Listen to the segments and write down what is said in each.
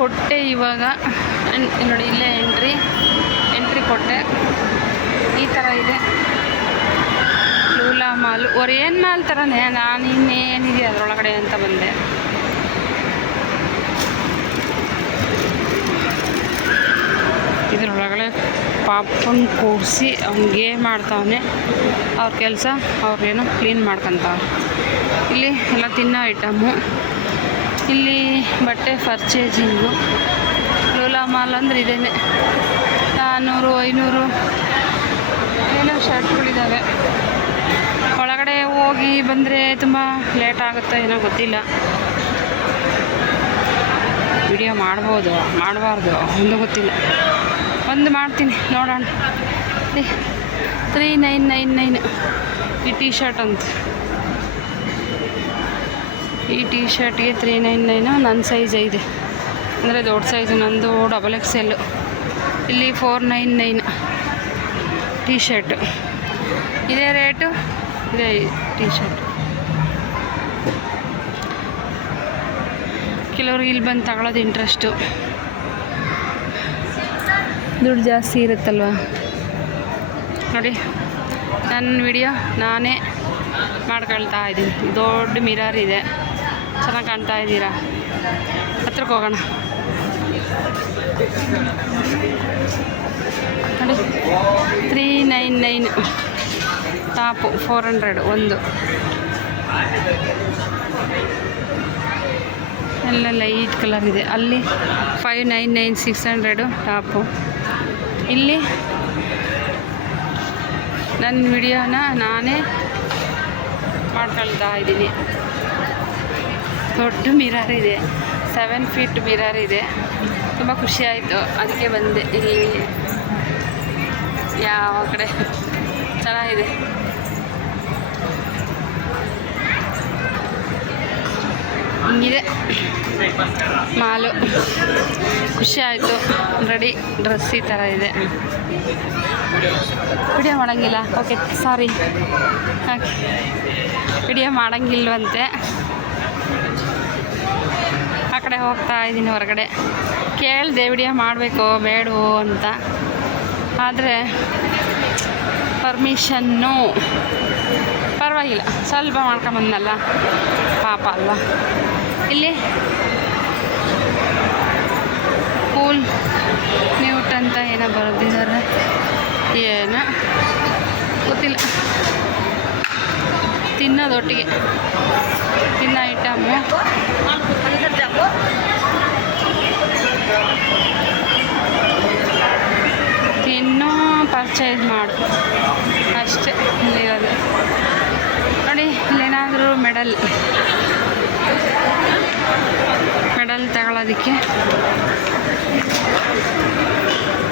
ಕೊಟ್ಟೆ ಇವಾಗ. ನೋಡಿ ಇಲ್ಲೇ ಎಂಟ್ರಿ ಕೊಟ್ಟೆ. ಈ ಥರ ಇದೆ ಲೂಲಾ ಮಾಲ್. ಒರಿಯನ್ ಮಾಲ್ ಥರನೇ. ನಾನು ಇನ್ನೇನಿದೆ ಅದರೊಳಗಡೆ ಅಂತ ಬಂದೆ. ಇದರೊಳಗಡೆ ಪಾಪನ್ ಕೂಡಿಸಿ ಅವ್ನಿಗೆ ಮಾಡ್ತಾವನೆ. ಅವ್ರ ಕೆಲಸ ಅವ್ರೇನೋ ಕ್ಲೀನ್ ಮಾಡ್ಕೊತಾವ್ರೆ. ಇಲ್ಲಿ ಎಲ್ಲ ತಿನ್ನೋ ಐಟಮು. ಇಲ್ಲಿ ಬಟ್ಟೆ ಪರ್ಚೇಸಿಂಗು. ಲೂಲಾ ಮಾಲ್ ಅಂದರೆ ಇದೇನೆ. 400 500 ಏನೋ ಶರ್ಟ್ಗಳಿದ್ದಾವೆ. ಒಳಗಡೆ ಹೋಗಿ ಬಂದರೆ ತುಂಬ ಲೇಟ್ ಆಗುತ್ತೋ ಏನೋ ಗೊತ್ತಿಲ್ಲ. ವಿಡಿಯೋ ಮಾಡ್ಬೋದು ಮಾಡಬಾರ್ದು ಒಂದು ಗೊತ್ತಿಲ್ಲ. ಒಂದು ಮಾಡ್ತೀನಿ ನೋಡೋಣ. 3999 ಈ ಟಿ ಶರ್ಟ್ ಅಂತ. ಈ ಟಿ ಶರ್ಟ್ಗೆ 399. ನನ್ನ ಸೈಜ್ ಇದೆ ಅಂದರೆ ದೊಡ್ಡ ಸೈಜು. ನಂದು XXL. ಇಲ್ಲಿ 499 ಟಿ ಶರ್ಟು. ಇದೇ ರೇಟು. ಇದೇ ಟಿ ಶರ್ಟ್. ಕೆಲವ್ರಿಗೆ ಇಲ್ಲಿ ಬಂದು ತಗೊಳ್ಳೋದು ಇಂಟ್ರೆಸ್ಟು. ದುಡ್ಡು ಜಾಸ್ತಿ ಇರುತ್ತಲ್ವ. ನೋಡಿ ನನ್ನ ವಿಡಿಯೋ ನಾನೇ ಮಾಡ್ಕೊಳ್ತಾ ಇದ್ದೀನಿ. ದೊಡ್ಡ ಮಿರರ್ ಇದೆ. ಚೆನ್ನಾಗಿ ಕಾಣ್ತಾ ಇದ್ದೀರಾ? ಹತ್ರಕ್ಕೆ ಹೋಗೋಣ. ನೋಡಿ 399 ಟಾಪು. 400 ಒಂದು. ಎಲ್ಲ ಲೈಟ್ ಕಲರ್ ಇದೆ. ಅಲ್ಲಿ 599 600 ಟಾಪು. ಇಲ್ಲಿ ನನ್ನ ವಿಡಿಯೋನ ನಾನೇ ಮಾಡ್ಕೊಳ್ತಾ ಇದ್ದೀನಿ. ದೊಡ್ಡ ಮಿರರ್ ಇದೆ. 7 ಫೀಟ್ ಮಿರರ್ ಇದೆ. ತುಂಬ ಖುಷಿ ಆಯಿತು, ಅದಕ್ಕೆ ಬಂದೆ. ಇಲ್ಲಿ ಯಾವ ಕಡೆ ಚೆನ್ನಾಗಿದೆ. ಹಿಂಗಿದೆ ಮಾಲು. ಖುಷಿ ಆಯಿತು. ರೆಡಿ ಡ್ರೆಸ್ ಈ ಥರ ಇದೆ. ವಿಡಿಯೋ ಮಾಡೋಂಗಿಲ್ಲ. Okay sorry. ಓಕೆ ವಿಡಿಯೋ ಮಾಡೋಂಗಿಲ್ವಂತೆ. ಆ ಕಡೆ ಹೋಗ್ತಾ ಇದ್ದೀನಿ ಹೊರಗಡೆ. ಕೇಳಿದೆ ವಿಡಿಯೋ ಮಾಡಬೇಕೋ ಬೇಡವೋ ಅಂತ. ಆದರೆ ಪರ್ಮಿಷನ್ನು ಪರವಾಗಿಲ್ಲ, ಸ್ವಲ್ಪ ಮಾಡ್ಕೊಂಬಂದಲ್ಲ ಪಾಪ ಅಲ್ವಾ. ಇಲ್ಲಿ ಕೂಲ್ ನ್ಯೂಟ್ ಅಂತ ಏನೋ ಬರೆದಿದ್ದಾರೆ. ಏನೋ ಗೊತ್ತಿಲ್ಲ. ತಿನ್ನೋದೊಟ್ಟಿಗೆ ತಿನ್ನೋ ಐಟಮು. ತಿನ್ನೋ ಪರ್ಚೇಸ್ ಮಾಡು ಅಷ್ಟೇ ಇಲ್ಲಿರೋದು. ನೋಡಿ ಇಲ್ಲೇನಾದರೂ ಮೆಡಲ್ ತಗೊಳ್ಳೋದಕ್ಕೆ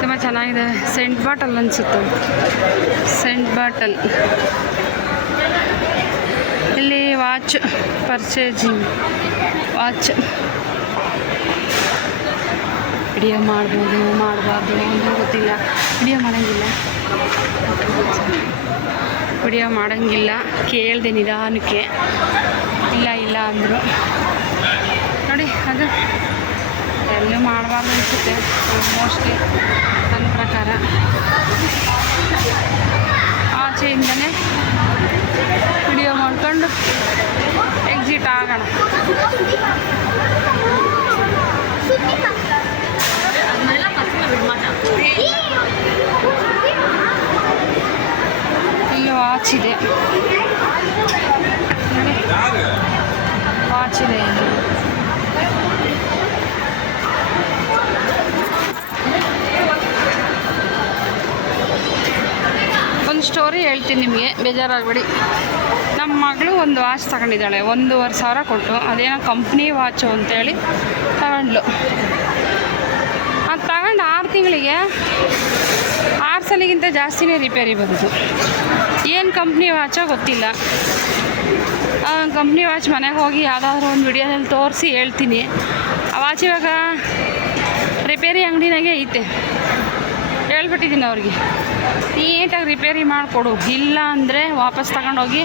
ತುಂಬ ಚೆನ್ನಾಗಿದೆ. ಸೆಂಟ್ ಬಾಟಲ್ ಅನಿಸುತ್ತೆ. Scent bottle. ಇಲ್ಲಿ ವಾಚ್ ಪರ್ಚೇಸಿಂಗ್. ವಾಚ್ ವಿಡಿಯೋ ಮಾಡ್ಬೋದು ಮಾಡಬಾರ್ದು ಒಂದು ಗೊತ್ತಿಲ್ಲ. ವಿಡಿಯೋ ಮಾಡೋಂಗಿಲ್ಲ. ಕೇಳಿದೆ ನಿಧಾನಕ್ಕೆ. ಇಲ್ಲ ಅಂದರು. ನೋಡಿ ಅದು ಎಲ್ಲೂ ಮಾಡಬಾರ್ದು ಅನಿಸುತ್ತೆ ಮೋಸ್ಟ್ಲಿ ನನ್ನ ಪ್ರಕಾರ. ಆಚೆಯಿಂದನೇ ವಿಡಿಯೋ ಮಾಡ್ಕೊಂಡು ಎಕ್ಸಿಟ್ ಆಗೋಣ. ಇಲ್ಲಿ ವಾಚ್ ಇದೆ. ವಾಚ್ ಇದೆ ಇಲ್ಲಿ. ಒಂದು ಸ್ಟೋರಿ ಹೇಳ್ತೀನಿ ನಿಮಗೆ, ಬೇಜಾರಾಗಬೇಡಿ. ನಮ್ಮ ಮಗಳು ಒಂದು ವಾಚ್ ತಗೊಂಡಿದ್ದಾಳೆ 1,500 ಕೊಟ್ಟು. ಅದೇನೋ ಕಂಪ್ನಿ ವಾಚು ಅಂತೇಳಿ ತಗೊಂಡ್ಲು. ಅದು ತಗೊಂಡು 6 ತಿಂಗಳಿಗೆ 6 ಸಲಿಗಿಂತ ಜಾಸ್ತಿನೇ ರಿಪೇರಿ ಬಂತು. ಏನು ಕಂಪ್ನಿ ವಾಚೋ ಗೊತ್ತಿಲ್ಲ. ಕಂಪ್ನಿ ವಾಚ್ ಮನೆಗೆ ಹೋಗಿ ಯಾವುದಾದ್ರೂ ಒಂದು ವಿಡಿಯೋದಲ್ಲಿ ತೋರಿಸಿ ಹೇಳ್ತೀನಿ. ಆ ವಾಚ್ ಇವಾಗ ರಿಪೇರಿ ಅಂಗಡಿನಾಗೆ ಐತೆ. ಹೇಳ್ಬಿಟ್ಟಿದ್ದೀನಿ ಅವ್ರಿಗೆ, ನೀಟಾಗಿ ರಿಪೇರಿ ಮಾಡಿಕೊಡು, ಇಲ್ಲ ಅಂದರೆ ವಾಪಸ್ ತಗೊಂಡೋಗಿ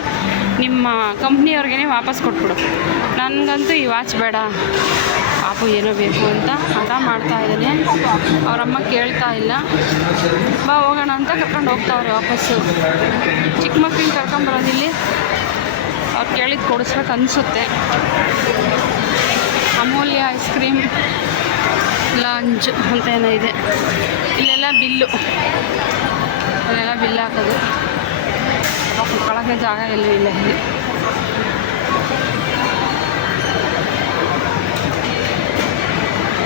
ನಿಮ್ಮ ಕಂಪ್ನಿಯವ್ರಿಗೇ ವಾಪಸ್ ಕೊಟ್ಬಿಡು. ನನಗಂತೂ ಈ ವಾಚ್ ಬೇಡ ಪಾಪು ಏನೋ ಬೇಕು ಅಂತ ಹಠ ಮಾಡ್ತಾ ಇದ್ದಾನೆ. ಅವರಮ್ಮ ಕೇಳ್ತಾ ಇಲ್ಲ. ಬಾ ಹೋಗೋಣ ಅಂತ ಕರ್ಕೊಂಡು ಹೋಗ್ತಾವ್ರೆ ವಾಪಸ್ಸು. ಚಿಕ್ಕ ಮಕ್ಳಿಗೆ ಕರ್ಕೊಂಬರೋದಿಲ್ಲಿ ಅವ್ರು ಕೇಳಿದ್ದು ಕೊಡಿಸ್ಬೇಕು ಅನಿಸುತ್ತೆ. ಅಮೂಲ್ಯ ಐಸ್ ಕ್ರೀಮ್ ಲಾಂಜ್ ಅಂತ ಏನೋ ಇದೆ. ಇಲ್ಲೆಲ್ಲ ಬಿಲ್ಲು ಹಾಕೋದು. ಕುತ್ಕೊಳ್ಳೋಕ್ಕೆ ಜಾಗ ಎಲ್ಲೂ ಇಲ್ಲ ಇಲ್ಲಿ.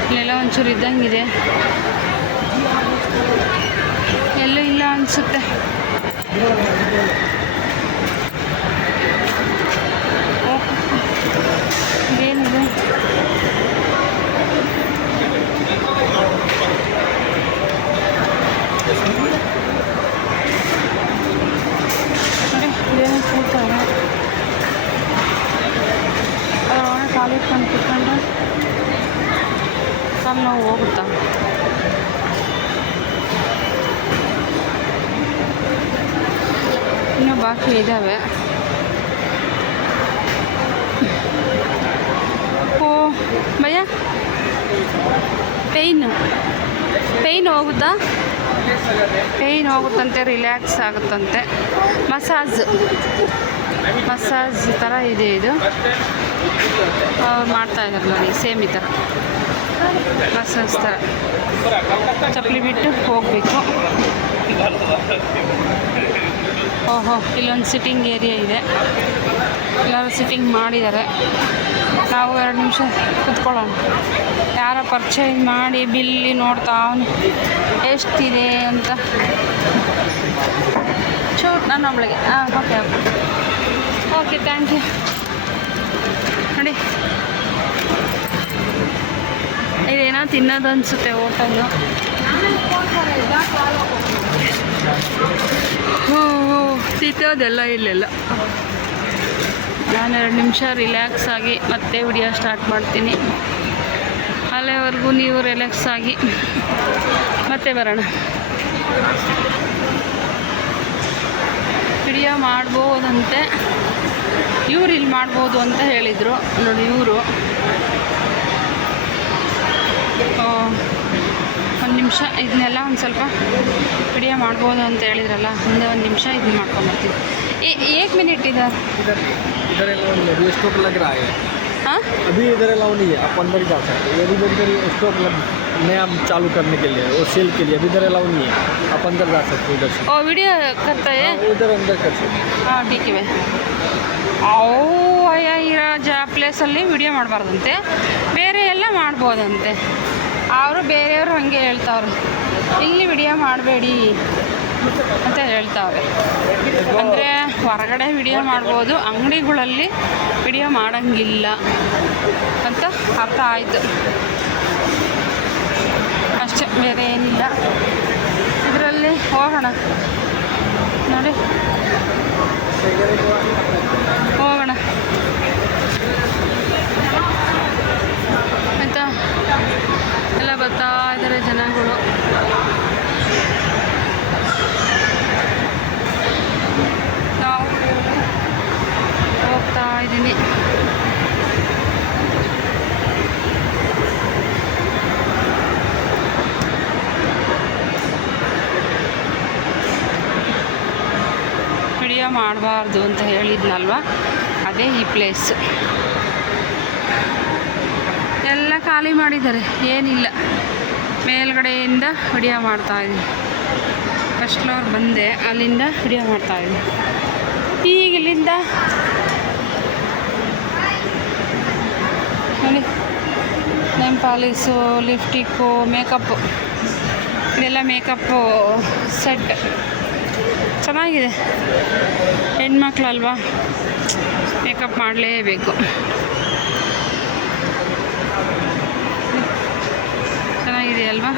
ಇಲ್ಲೆಲ್ಲ ಒಂಚೂರು ಇದ್ದಂಗಿದೆ, ಎಲ್ಲೂ ಇಲ್ಲ ಅನಿಸುತ್ತೆ. ಏನಿದೆ ಏನು ಕೂತಾರೆ ಅದರೊಳಗೆ ಕಾಲು ಇಟ್ಕೊಂಡು ಕೂತ್ಕೊಂಡ್ರೆ ಕಾಲು ನೋವು ಹೋಗುತ್ತಾ. ಇನ್ನೂ ಬಾಕಿ ಇದ್ದಾವೆ. ಓ ಭಯ ಪೇಯ್ನ್ ಹೋಗುತ್ತಾ? ಪೇಯ್ನ್ ಹೋಗುತ್ತಂತೆ, ರಿಲ್ಯಾಕ್ಸ್ ಆಗುತ್ತಂತೆ. ಮಸಾಜ್ ಥರ ಇದೆ ಇದು. ಅವ್ರು ಮಾಡ್ತಾಯಿದ್ದಾರೆ ನೋಡಿ, ಸೇಮ್ ಈ ಥರ ಮಸಾಜ್ ಥರ. ಚಪ್ಪಲಿ ಬಿಟ್ಟು ಹೋಗಬೇಕು. ಓಹೋ, ಇಲ್ಲೊಂದು ಸಿಟ್ಟಿಂಗ್ ಏರಿಯಾ ಇದೆ. ಎಲ್ಲರೂ ಸಿಟ್ಟಿಂಗ್ ಮಾಡಿದ್ದಾರೆ. ನಾವು 2 ನಿಮಿಷ ಕುತ್ಕೊಳ್ಳೋಣ. ಯಾರೋ ಪರ್ಚೇಸ್ ಮಾಡಿ ಬಿಲ್ಲಿ ನೋಡ್ತಾ ಅವನು ಎಷ್ಟಿದೆ ಅಂತ. ನಾನು ಅವಳಿಗೆ ಓಕೆ ಥ್ಯಾಂಕ್ ಯು. ನೋಡಿ ಇದೇನೋ ತಿನ್ನೋದು ಅನಿಸುತ್ತೆ ಹೋಟೆಲ್ಲು. ತಿನ್ನೋದೆಲ್ಲ ಇಲ್ಲೆಲ್ಲ. ನಾನು 2 ನಿಮಿಷ ರಿಲ್ಯಾಕ್ಸ್ ಆಗಿ ಮತ್ತೆ ವಿಡಿಯೋ ಸ್ಟಾರ್ಟ್ ಮಾಡ್ತೀನಿ. ಅಲ್ಲಿವರೆಗೂ ನೀವು ರಿಲ್ಯಾಕ್ಸ್ ಆಗಿ ಮತ್ತೆ ಬರೋಣ. ವಿಡಿಯೋ ಮಾಡ್ಬೋದಂತೆ, ಇವ್ರು ಇಲ್ಲಿ ಮಾಡ್ಬೋದು ಅಂತ ಹೇಳಿದರು ನೋಡಿ. ಇವರು 1 ನಿಮಿಷ ಇದನ್ನೆಲ್ಲ ಒಂದು ಸ್ವಲ್ಪ ವಿಡಿಯೋ ಮಾಡ್ಬೋದು ಅಂತ ಹೇಳಿದ್ರಲ್ಲ, ಮುಂದೆ 1 ನಿಮಿಷ ಇದನ್ನ ಮಾಡ್ಕೊಂಬರ್ತೀನಿ. 1 ಮಿನಿಟ್ ಇದೆ. हाँ अभी इधर अलाउ नहीं है, आप अंदर ही जा सकते हैं। यदि इधर स्टॉक नया चालू करने के लिए और सेल के लिए अभी इधर अलाउ नहीं है, आप अंदर जा सकते हो। इधर से और वीडियो करता है उधर अंदर कर सकते हैं। हाँ ठीक है. ಇರೋ ಪ್ಲೇಸಲ್ಲಿ ವಿಡಿಯೋ ಮಾಡಬಾರ್ದಂತೆ, ಬೇರೆ ಎಲ್ಲ ಮಾಡ್ಬೋದಂತೆ. ಅವರು ಬೇರೆಯವರು ಹಾಗೆ ಹೇಳ್ತಾವ್ರೆ, ಇಲ್ಲಿ ವಿಡಿಯೋ ಮಾಡಬೇಡಿ ಅಂತ ಹೇಳ್ತಾವ್ರೆ. ಅಂದರೆ ಹೊರಗಡೆ ವಿಡಿಯೋ ಮಾಡ್ಬೋದು, ಅಂಗಡಿಗಳಲ್ಲಿ ವಿಡಿಯೋ ಮಾಡೋಂಗಿಲ್ಲ ಅಂತ ಅರ್ಥ ಆಯಿತು ಅಷ್ಟೇ, ಬೇರೆ ಏನಿಲ್ಲ. ಇದರಲ್ಲಿ ಹೋಗೋಣ ನೋಡಿ, ಹೋಗೋಣ ಆಯಿತಾ. ಎಲ್ಲ ಬರ್ತಾ ಇದ್ದಾರೆ ಜನಗಳು. ನಾವು ಹೋಗ್ತಾ ಇದ್ದೀನಿ. ವಿಡಿಯೋ ಮಾಡಬಾರ್ದು ಅಂತ ಹೇಳಿದ್ನಲ್ವ, ಅದೇ ಈ ಪ್ಲೇಸ್. ಎಲ್ಲ ಖಾಲಿ ಮಾಡಿದ್ದಾರೆ, ಏನಿಲ್ಲ. ಮೇಲ್ಗಡೆಯಿಂದ ವಿಡಿಯೋ ಮಾಡ್ತಾಯಿದ್ದೀನಿ. ಫಸ್ಟ್ ಫ್ಲೋರ್ ಬಂದೆ, ಅಲ್ಲಿಂದ ವಿಡಿಯೋ ಮಾಡ್ತಾಯಿದ್ದೀನಿ. ಈಗ ಇಲ್ಲಿಂದ ನೋಡಿ, ನೇಮ್ ಪಾಲಿಸು, ಲಿಪ್ಟಿಕ್ಕು, ಮೇಕಪ್ಪು, ಇದೆಲ್ಲ ಮೇಕಪ್ಪು ಸೆಟ್ ಚೆನ್ನಾಗಿದೆ. ಹೆಣ್ಮಕ್ಳಲ್ವಾ, ಮೇಕಪ್ ಮಾಡಲೇಬೇಕು. ಚೆನ್ನಾಗಿದೆ ಅಲ್ವಾ.